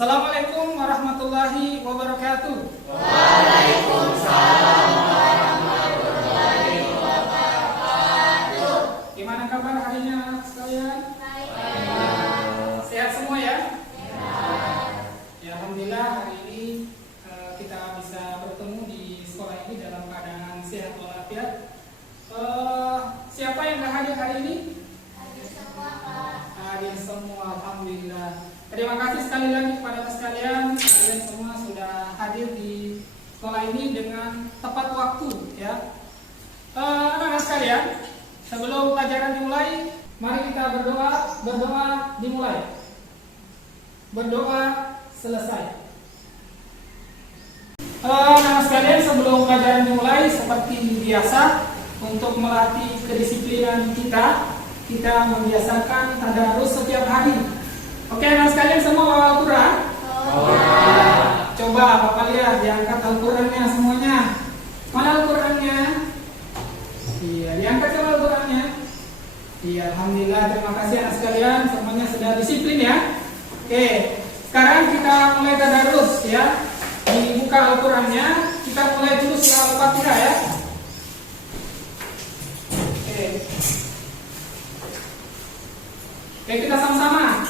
Assalamualaikum warahmatullahi wabarakatuh. Waalaikumsalam warahmatullahi wabarakatuh. Gimana kabar hari ini anak sekalian? Baik. Sehat semua ya? Sehat. Ya, alhamdulillah hari ini kita bisa bertemu di sekolah ini dalam keadaan sehat walafiat. Siapa yang gak hadir hari ini? Hadir semua, Pak. Hadir semua, alhamdulillah. Terima kasih sekali lagi kepada sekalian. Kalian semua sudah hadir di sekolah ini dengan tepat waktu ya. Anak-anak sekalian, sebelum pelajaran dimulai, mari kita berdoa. Berdoa dimulai. Berdoa selesai. Anak-anak sekalian, sebelum pelajaran dimulai, seperti biasa, untuk melatih kedisiplinan kita membiasakan tadarus setiap hari. Oke, anak sekalian semua bawa Al-Quran? Coba Bapak lihat, diangkat Al-Qurannya semuanya. Mana Al-Qurannya? Iya, diangkat coba Al-Qurannya. Iya, alhamdulillah, terima kasih anak sekalian, semuanya sudah disiplin ya. Oke, sekarang kita mulai tadarus ya. Dibuka Al-Qurannya, kita mulai dulu surah Al-Fatihah ya. Oke, kita sama-sama.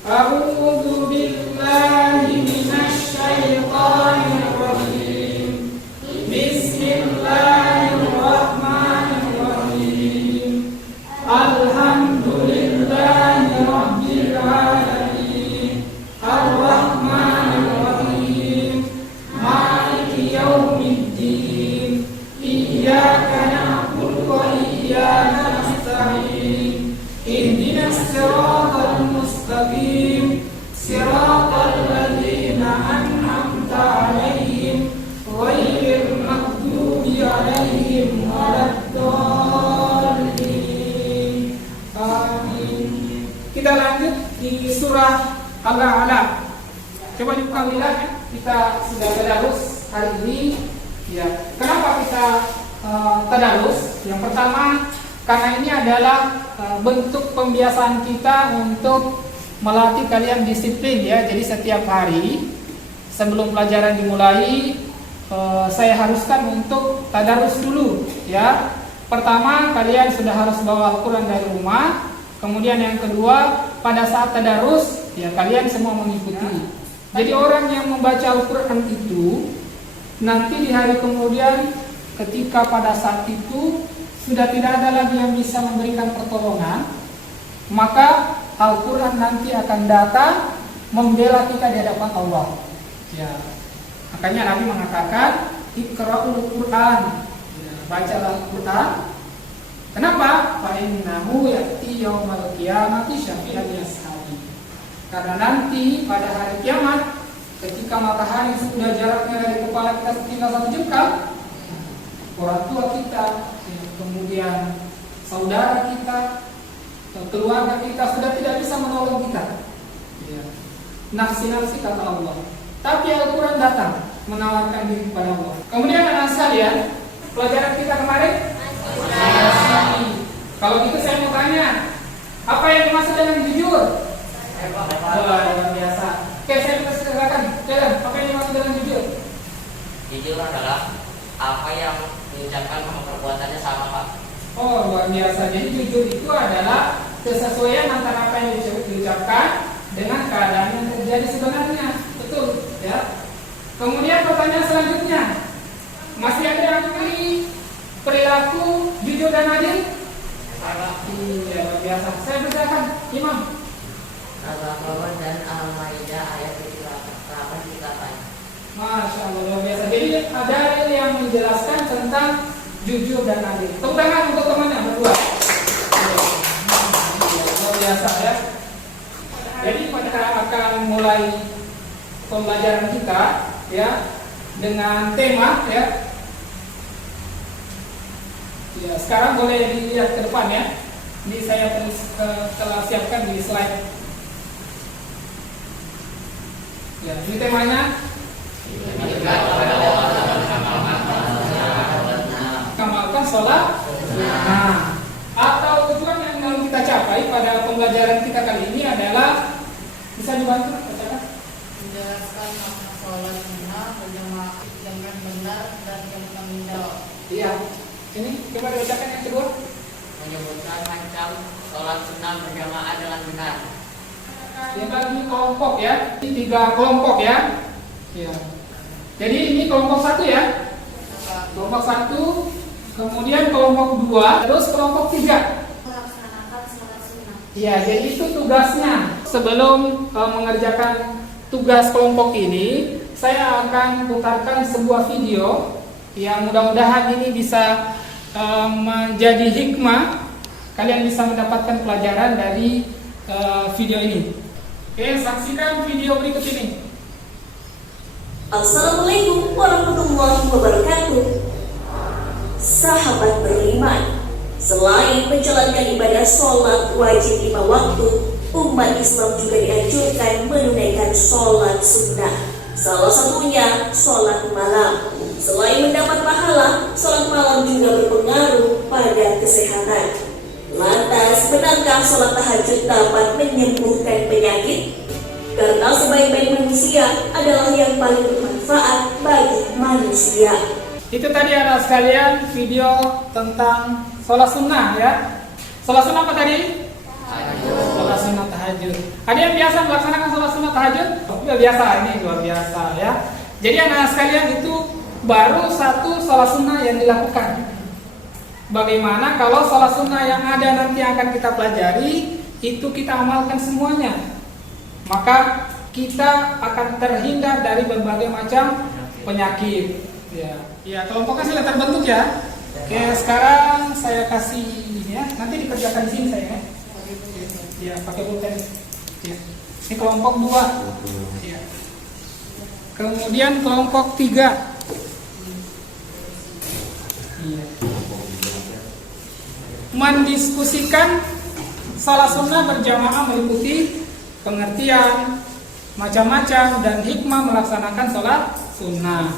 A'udzu billahi minasy syaithanir rajim. Bismillahirrahmanirrahim. Alhamdulillahi rabbil alamin. Ar-rahmanir rahim. Maliki yaumiddin. Iyyaka na'budu wa iyyaka nasta'in. Ihdinas siratal mustaqim, siratal ladzina an'amta 'alaihim, ghairil maghdubi 'alaihim waladdallin. Amin. Kita lanjut di surah Al-A'la. Coba dibuka wilayah ya. Kita sudah tadarus hari ini. Ya. Kenapa kita tadarus? Yang pertama, karena ini adalah bentuk pembiasaan kita untuk melatih kalian disiplin ya. Jadi setiap hari sebelum pelajaran dimulai, saya haruskan untuk tadarus dulu ya. Pertama, kalian sudah harus bawa Al-Quran dari rumah. Kemudian yang kedua, pada saat tadarus ya kalian semua mengikuti. Jadi orang yang membaca Al-Quran itu nanti di hari kemudian, ketika pada saat itu sudah tidak ada lagi yang bisa memberikan pertolongan, maka Al-Quran nanti akan datang membela kita di hadapan Allah. Ya. Makanya Nabi mengatakan, Iqra'ul Quran, ya, bacalah Al-Quran. Kenapa? Fa innahu ya'ti yaumal qiyamati syafi'an yashabi. Karena nanti pada hari kiamat, ketika matahari sudah jaraknya dari kepala kita tinggal satu jengkal, orang tua kita, kemudian saudara kita, keluarga kita sudah tidak bisa menolong kita. Nafsi-nafsi kata Allah. Tapi Al-Quran datang menawarkan diri kepada Allah. Kemudian anak sekalian, pelajaran kita kemarin masih. Kalau gitu saya mau tanya, apa yang dimaksud dengan jujur? Luar biasa. Oke, saya persilakan. Jalan. Apa yang dimaksud dengan jujur? Jujur adalah apa yang diucapkan sama perbuatannya sama, Pak. Oh, luar biasa. Jadi jujur itu adalah kesesuaian antara apa yang diucapkan dengan keadaan yang terjadi sebenarnya. Betul, ya. Kemudian pertanyaan selanjutnya, masih ada yang pilih perilaku jujur dan adil? Iya, luar biasa. Saya persilakan, Imam. Al-Baqarah dan Al-Maidah ayat 8 Masya Allah, luar biasa. Jadi ada yang menjelaskan tentang jujur dan adil. Tepuk tangan untuk temannya berdua. Luar biasa ya. Jadi kita akan mulai pembelajaran kita ya dengan tema ya. Ya, sekarang boleh dilihat ke depan ya. Ini saya telah siapkan di slide. Ya, ini temanya amalkan sholat. Nah, atau tujuan yang mau kita capai pada pembelajaran kita kali ini adalah, bisa dibantu bacakan? menjelaskan makna sholat sunnah berjamaah dengan benar dan yang bertanggung jawab. Iya. Ini coba dibacakan yang kedua. Menyebutkan macam sholat sunnah berjamaah dengan benar. Yang bagi kelompok ya. Ini 3 kelompok ya. Iya. Jadi ini kelompok 1 ya. Kelompok 1, kemudian kelompok 2, terus kelompok 3. Melaksanakan sholat sunnah. Iya, jadi itu tugasnya. Sebelum mengerjakan tugas kelompok ini, saya akan putarkan sebuah video yang mudah-mudahan ini bisa menjadi hikmah. Kalian bisa mendapatkan pelajaran dari video ini. Oke, saksikan video berikut ini. Assalamualaikum warahmatullahi wabarakatuh. Sahabat beriman, selain menjalankan ibadah sholat wajib 5 waktu, umat Islam juga dianjurkan menunaikan sholat sunnah. Salah satunya sholat malam. Selain mendapat pahala, sholat malam juga berpengaruh pada kesehatan. Lantas, benarkah sholat tahajud dapat menyembuhkan penyakit? Karena sebaik-baik manusia adalah yang paling bermanfaat bagi manusia. Itu tadi anak sekalian video tentang sholat sunnah ya. Sholat sunnah apa tadi? Sholat sunnah tahajud. Ada yang biasa melaksanakan sholat sunnah tahajud? Luar biasa, ini luar biasa ya. Jadi anak sekalian itu baru 1 sholat sunnah yang dilakukan. Bagaimana kalau sholat sunnah yang ada nanti akan kita pelajari itu kita amalkan semuanya, maka kita akan terhindar dari berbagai macam penyakit. Ya, kelompoknya sudah terbentuk ya. Oke, sekarang saya kasih ya, nanti dikerjakan di sini saya. Ya, pakai pulpen. Ya. Ini kelompok 2. Ya. Kemudian kelompok 3. Iya. Mendiskusikan sholat sunnah berjamaah meliputi pengertian, macam-macam dan hikmah melaksanakan sholat sunnah.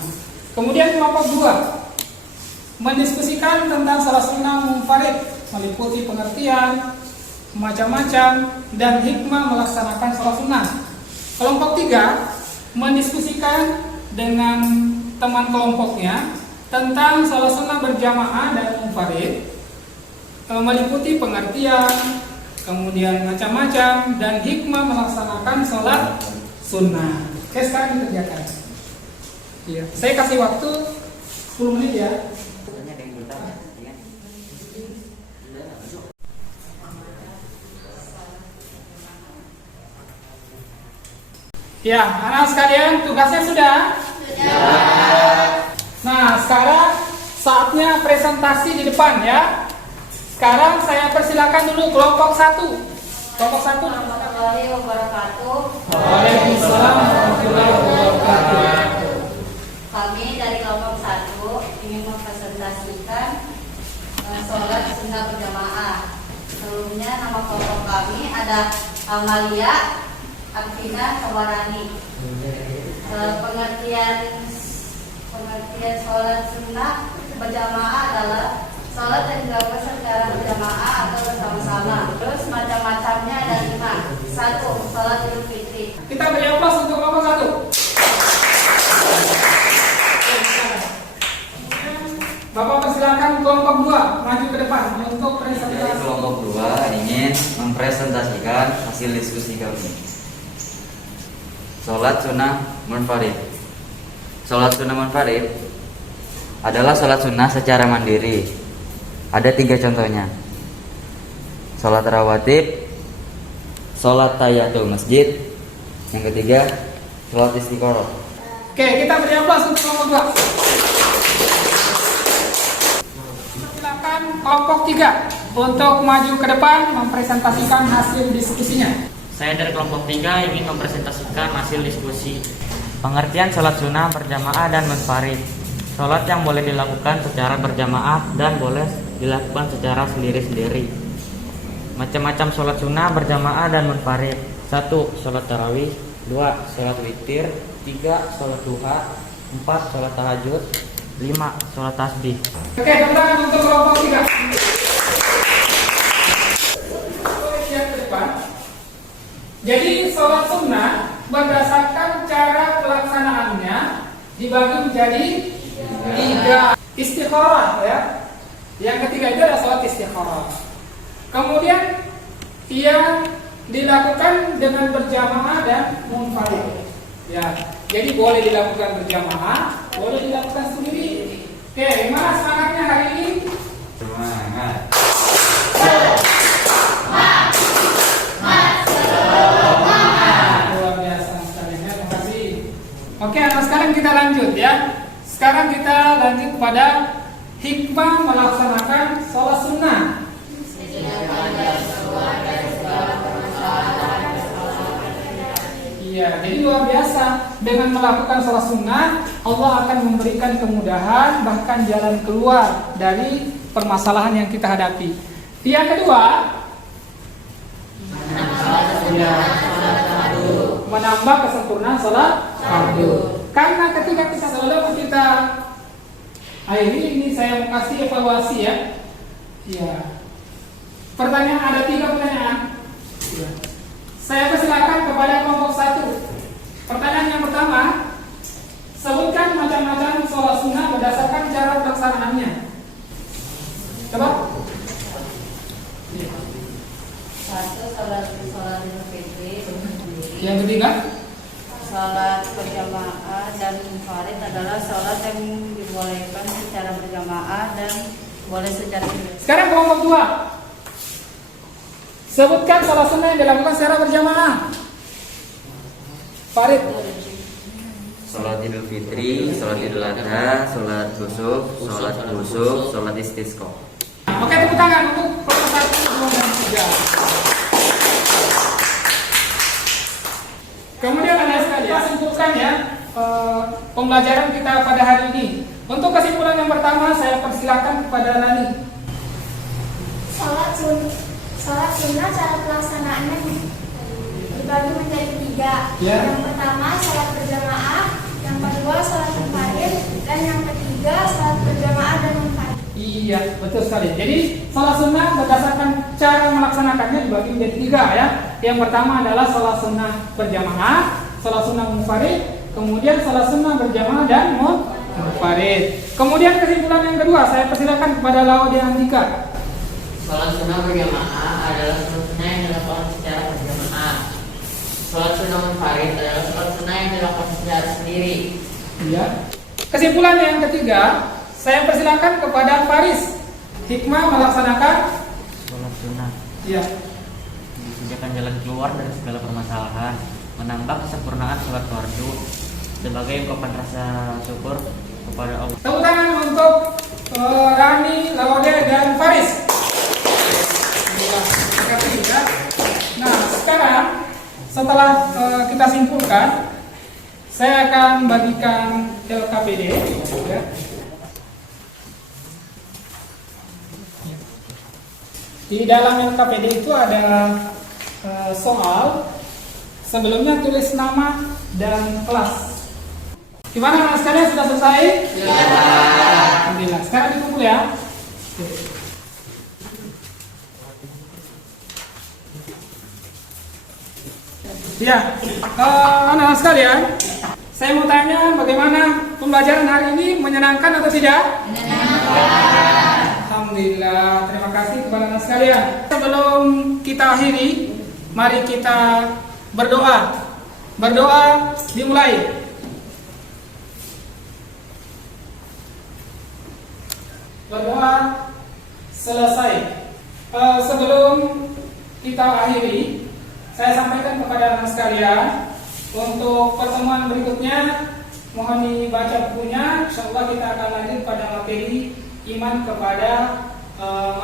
Kemudian kelompok 2 mendiskusikan tentang sholat sunnah munfarid meliputi pengertian, macam-macam dan hikmah melaksanakan sholat sunnah. Kelompok 3 mendiskusikan dengan teman kelompoknya tentang sholat sunnah berjamaah dan munfarid meliputi pengertian, kemudian macam-macam dan hikmah melaksanakan sholat sunnah. Oke, sekarang dikerjakan. Ya, saya kasih waktu 10 menit ya. Ya, anak sekalian tugasnya sudah? Sudah. Nah, sekarang saatnya presentasi di depan ya. Sekarang saya persilakan dulu kelompok 1. Kelompok 1. Warahmatullahi wabarakatuh. Waalaikumsalam warahmatullahi wabarakatuh. Kami dari kelompok 1 ingin mempresentasikan sholat sunnah berjamaah. Sebelumnya nama kelompok kami ada Amalia, Akvina, Sawarani. Pengertian sholat sunnah berjamaah adalah sholat yang dilakukan secara berjamaah atau bersama-sama. Terus macam-macamnya ada 5. 1. Sholat Idul Fitri. Kita beri aplaus untuk kelompok 1. Bapak persilakan kelompok 2 maju ke depan untuk Jadi presentasi. kelompok 2 ingin mempresentasikan hasil diskusi kami. Sholat sunnah munfarid. Sholat sunnah munfarid adalah sholat sunnah secara mandiri. Ada 3 contohnya. Sholat rawatib, sholat tahiyatul masjid, yang ketiga sholat istiqoroh. Oke, kita beri aplaus untuk kelompok 2. Silakan kelompok 3 untuk maju ke depan mempresentasikan hasil diskusinya. Saya dari kelompok 3 ingin mempresentasikan hasil diskusi. Pengertian sholat sunnah berjamaah dan munfarid. Sholat yang boleh dilakukan secara berjamaah dan boleh dilakukan secara sendiri-sendiri. Macam-macam sholat sunnah berjamaah dan munfarid. 1. Sholat tarawih. 2. Sholat witir. 3. Sholat duha. 4. Sholat tahajud. 5. Sholat tasbih. Oke, tepuk tangan untuk kelompok 3. Siap ke depan. Jadi sholat sunnah berdasarkan cara pelaksanaannya dibagi menjadi 3. Istikharah ya. Yang ketiga itu adalah sholat istikharah. Kemudian yang dilakukan dengan berjamaah dan munfarid. Ya, jadi boleh dilakukan berjamaah, boleh dilakukan sendiri. Oke, gimana semangatnya hari ini? Semangat. Luar biasa sekali ya, terima kasih. Oke, nah sekarang kita lanjut ya. Sekarang kita lanjut pada hikmah melaksanakan sholat sunnah. Iya, jadi luar biasa. Dengan melakukan sholat sunnah, Allah akan memberikan kemudahan, bahkan jalan keluar dari permasalahan yang kita hadapi. Yang kedua, menambah kesempurnaan sholat fardu. Karena ketika kita sebelum kita ini saya mau kasih evaluasi ya. Iya. Pertanyaan, ada 3 pertanyaan. Ya. Saya persilakan kepada kelompok 1. Pertanyaan yang pertama, sebutkan macam-macam sholat sunnah berdasarkan cara pelaksanaannya. Coba. Ya. 1. Sholat Idul Fitri. Yang ketiga, Sholat berjamaah dan munfarid adalah sholat yang dibolehkan secara berjamaah dan boleh secara sendiri. sekarang kelompok 2. Sebutkan sholat sunnah yang dilakukan secara berjamaah. Farid. Sholat Idul Fitri, sholat Idul Adha, sholat khusuf, sholat istisqa. Oke, tepuk tangan untuk kelompok 1, 2, dan 3. Kemudian ada sekali ya, simpulkan ya pembelajaran kita pada hari ini. Untuk kesimpulan yang pertama, saya persilakan kepada Nani. Sholat sunnah cara pelaksanaannya dibagi menjadi 3. Ya. Yang pertama sholat berjamaah, yang kedua sholat munfarid, dan yang ketiga sholat berjamaah dan munfarid. Iya, betul sekali. Jadi sholat sunnah berdasarkan cara melaksanakannya dibagi menjadi 3 ya. Yang pertama adalah sholat sunnah berjamaah, sholat sunnah munfarid, kemudian sholat sunnah berjamaah dan munfarid. Kemudian kesimpulan yang kedua, saya persilakan kepada Laudia Andika. Sholat sunnah berjamaah adalah sholat sunnah yang dilakukan secara berjamaah. Sholat sunnah munfarid adalah sholat sunnah yang dilakukan secara sendiri. Iya. Kesimpulan yang ketiga, saya persilakan kepada Faris. Hikmah melaksanakan Sholat sunnah iya. disediakan jalan keluar dari segala permasalahan, menambah kesempurnaan sholat fardu sebagai ungkapan rasa syukur kepada Allah. Tepuk tangan untuk Rani, Laude, dan Faris. Terima kasih ya. Nah, sekarang setelah kita simpulkan, saya akan bagikan LKPD ya. Di dalam LKPD itu ada soal. Sebelumnya tulis nama dan kelas. Gimana mas kalian sudah selesai? Ya. Alhamdulillah. Sekarang dikumpul ya. Ya, anak-anak sekalian, saya mau tanya bagaimana pembelajaran hari ini, menyenangkan atau tidak? Menyenangkan. Alhamdulillah, terima kasih kepada anak sekalian. Sebelum kita akhiri, mari kita berdoa. Berdoa dimulai. Berdoa selesai. Sebelum kita akhiri, saya sampaikan kepada anak sekalian, untuk pertemuan berikutnya mohon dibaca bukunya. Insyaallah kita akan lanjut pada materi iman kepada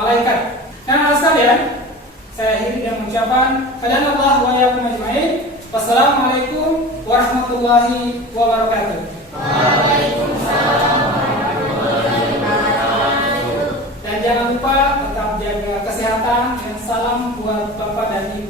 malaikat. Dan anak sekalian, saya akhiri dengan ucapan hadanallahu wa iyyakum ajmain. Wassalamualaikum warahmatullahi wabarakatuh. Waalaikumsalam warahmatullahi wabarakatuh. Dan jangan lupa tetap jaga kesehatan dan salam buat Bapak dan Ibu.